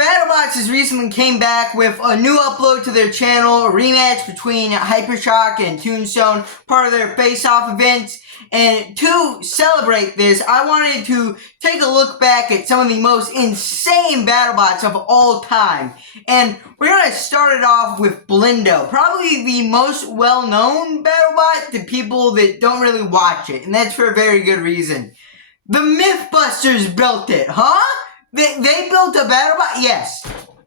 BattleBots has recently came back with a new upload to their channel, a rematch between Hypershock and Tombstone, part of their face-off events. And to celebrate this, I wanted to take a look back at some of the most insane BattleBots of all time. And we're going to start it off with Blindo, probably the most well-known BattleBot to people that don't really watch it, and that's for a very good reason. The Mythbusters built it, huh? They built a BattleBot?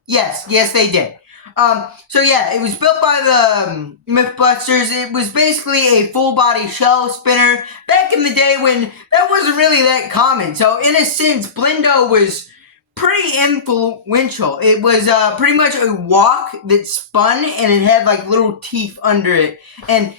Yes, they did. So yeah, it was built by the Mythbusters. It was basically a full-body shell spinner back in the day when that wasn't really that common. So in a sense, Blindo was pretty influential. It was pretty much a walk that spun and it had like little teeth under it. And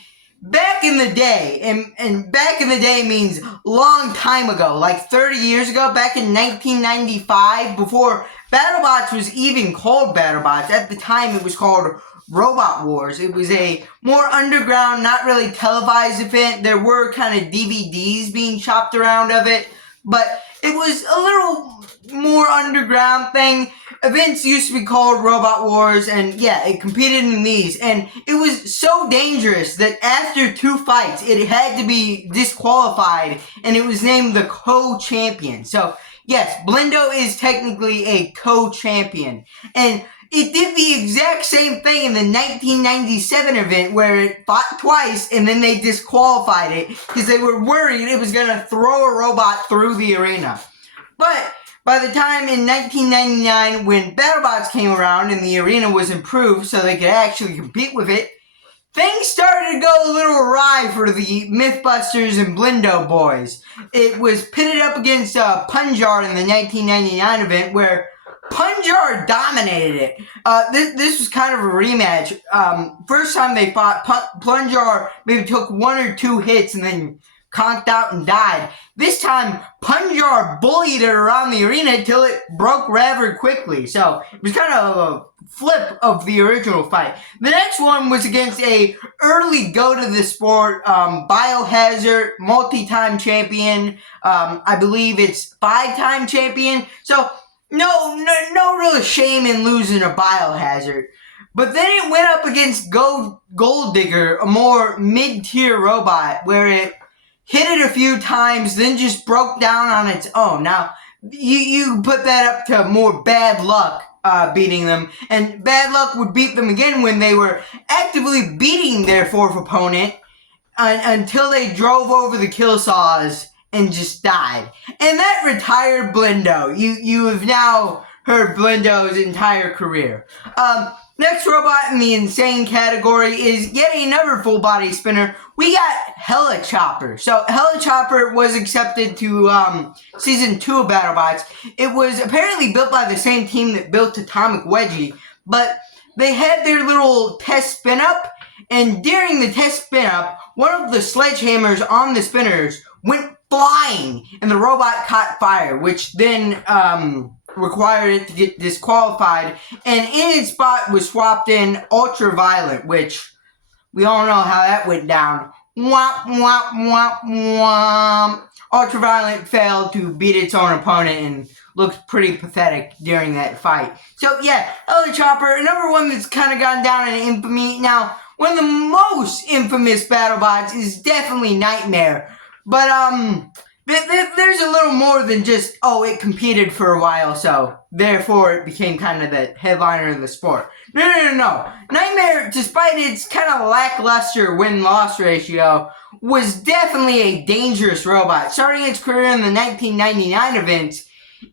back in the day, and back in the day means long time ago, like 30 years ago, back in 1995, before BattleBots was even called BattleBots. At the time, it was called Robot Wars. It was a more underground, not really televised event. There were kind of DVDs being chopped around of it, but it was a little more underground thing. Events used to be called Robot Wars, and yeah, it competed in these. And it was so dangerous that after 2 fights, it had to be disqualified, and it was named the co-champion. So, yes, Blindo is technically a co-champion. And it did the exact same thing in the 1997 event where it fought twice and then they disqualified it because they were worried it was going to throw a robot through the arena. But by the time in 1999 when BattleBots came around and the arena was improved so they could actually compete with it, things started to go a little awry for the Mythbusters and Blindo boys. It was pitted up against Punjar in the 1999 event where Punjar dominated it. This was kind of a rematch. First time they fought, Punjar maybe took 1 or 2 hits and then conked out and died. This time, Punjar bullied it around the arena until it broke rather quickly. So, it was kind of a flip of the original fight. The next one was against a early go to the sport, Biohazard, multi-time champion. I believe it's 5-time champion. So, no real shame in losing a Biohazard. But then it went up against Gold Digger, a more mid-tier robot, where it hit it a few times, then just broke down on its own. Now, you put that up to more bad luck beating them, and bad luck would beat them again when they were actively beating their 4th opponent until they drove over the kill saws and just died. And that retired Blindo. You have now heard Blindo's entire career. Next robot in the insane category is yet another full body spinner. We got Helichopper. So Helichopper was accepted to season 2 of BattleBots. It was apparently built by the same team that built Atomic Wedgie, but they had their little test spin up, and during the test spin up, one of the sledgehammers on the spinners went flying, and the robot caught fire, which then required it to get disqualified, and in its spot was swapped in Ultraviolet, which we all know how that went down. Womp, womp, womp, womp. Ultraviolet failed to beat its own opponent and looked pretty pathetic during that fight. So yeah, Helichopper, another one that's kind of gone down in infamy. Now, one of the most infamous BattleBots is definitely Nightmare, but there's a little more than just, it competed for a while, so therefore it became kind of the headliner of the sport. No. Nightmare, despite its kind of lackluster win-loss ratio, was definitely a dangerous robot. Starting its career in the 1999 events,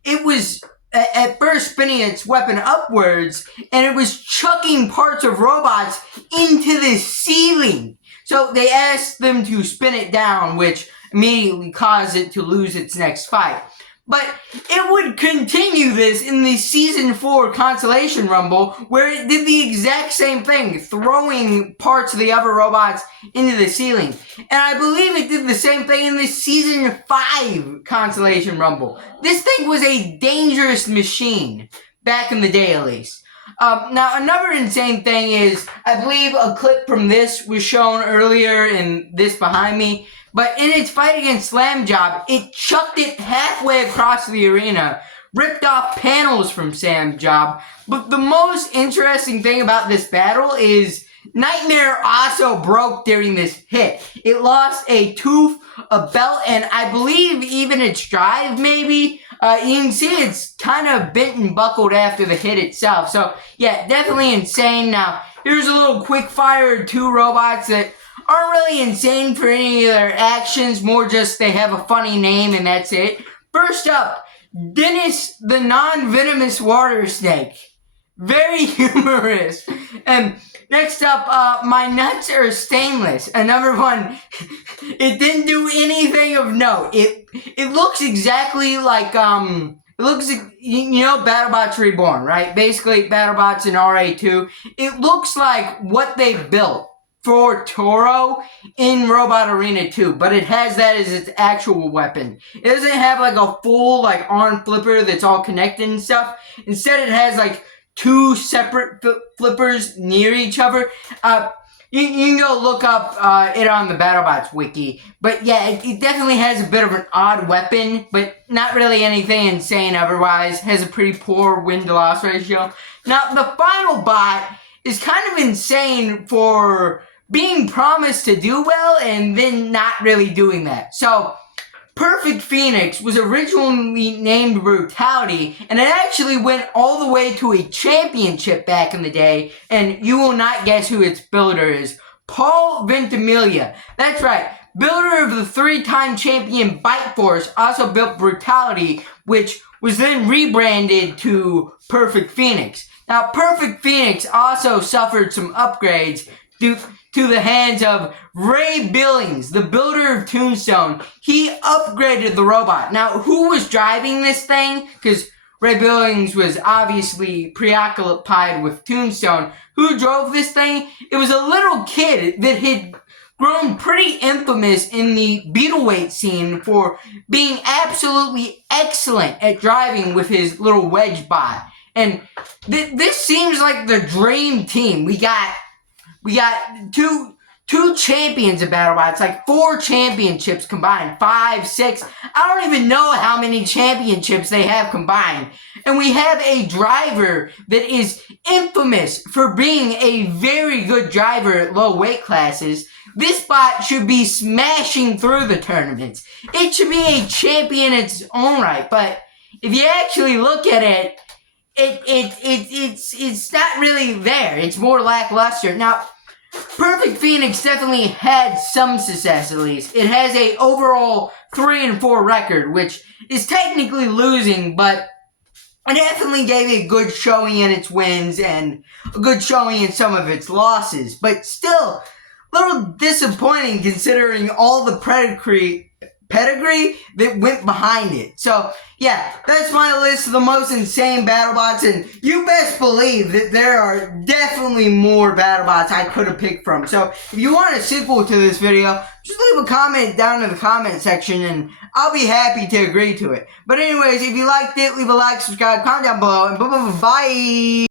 it was at first spinning its weapon upwards, and it was chucking parts of robots into the ceiling. So they asked them to spin it down, which immediately caused it to lose its next fight. But it would continue this in the Season 4 Consolation Rumble, where it did the exact same thing, throwing parts of the other robots into the ceiling. And I believe it did the same thing in the Season 5 Consolation Rumble. This thing was a dangerous machine, back in the day at least. Now, another insane thing is, I believe a clip from this was shown earlier in this behind me, but in its fight against Slam Job, it chucked it halfway across the arena, ripped off panels from Sam's job. But the most interesting thing about this battle is Nightmare also broke during this hit. It lost a tooth, a belt, and I believe even its drive, maybe. You can see it's kind of bent and buckled after the hit itself. So, yeah, definitely insane. Now, here's a little quick fire 2 robots that aren't really insane for any of their actions, more just they have a funny name and that's it. First up, Dennis the non-venomous water snake. Very humorous. And next up, my nuts are stainless. Another one, it didn't do anything of note. It looks exactly like, it looks, you know, BattleBots Reborn, right? Basically, BattleBots in RA2. It looks like what they built for Toro in Robot Arena 2, but it has that as its actual weapon. It doesn't have like a full like arm flipper that's all connected and stuff. Instead, it has like 2 separate flippers near each other. You can go look up it on the BattleBots wiki. But yeah, it definitely has a bit of an odd weapon, but not really anything insane otherwise. Has a pretty poor win-to-loss ratio. Now, the final bot is kind of insane for being promised to do well and then not really doing that. So, Perfect Phoenix was originally named Brutality, and it actually went all the way to a championship back in the day, and you will not guess who its builder is. Paul Ventimiglia. That's right. Builder of the 3-time champion Bite Force also built Brutality, which was then rebranded to Perfect Phoenix. Now, Perfect Phoenix also suffered some upgrades due to the hands of Ray Billings, the builder of Tombstone. He upgraded the robot. Now, who was driving this thing? Because Ray Billings was obviously preoccupied with Tombstone. Who drove this thing? It was a little kid that had grown pretty infamous in the Beetleweight scene for being absolutely excellent at driving with his little wedge bot. And this seems like the dream team. We got two champions of BattleBots, like 4 championships combined, 5, 6. I don't even know how many championships they have combined. And we have a driver that is infamous for being a very good driver at low weight classes. This bot should be smashing through the tournaments. It should be a champion in its own right, but if you actually look at it, it's not really there. It's more lackluster. Now, Perfect Phoenix definitely had some success at least. It has a overall 3-4 record, which is technically losing, but it definitely gave a good showing in its wins and a good showing in some of its losses. But still, a little disappointing considering all the pedigree that went behind it. So, yeah, that's my list of the most insane BattleBots, and you best believe that there are definitely more BattleBots I could have picked from. So, if you want a sequel to this video, just leave a comment down in the comment section, and I'll be happy to agree to it. But anyways, if you liked it, leave a like, subscribe, comment down below, and bye.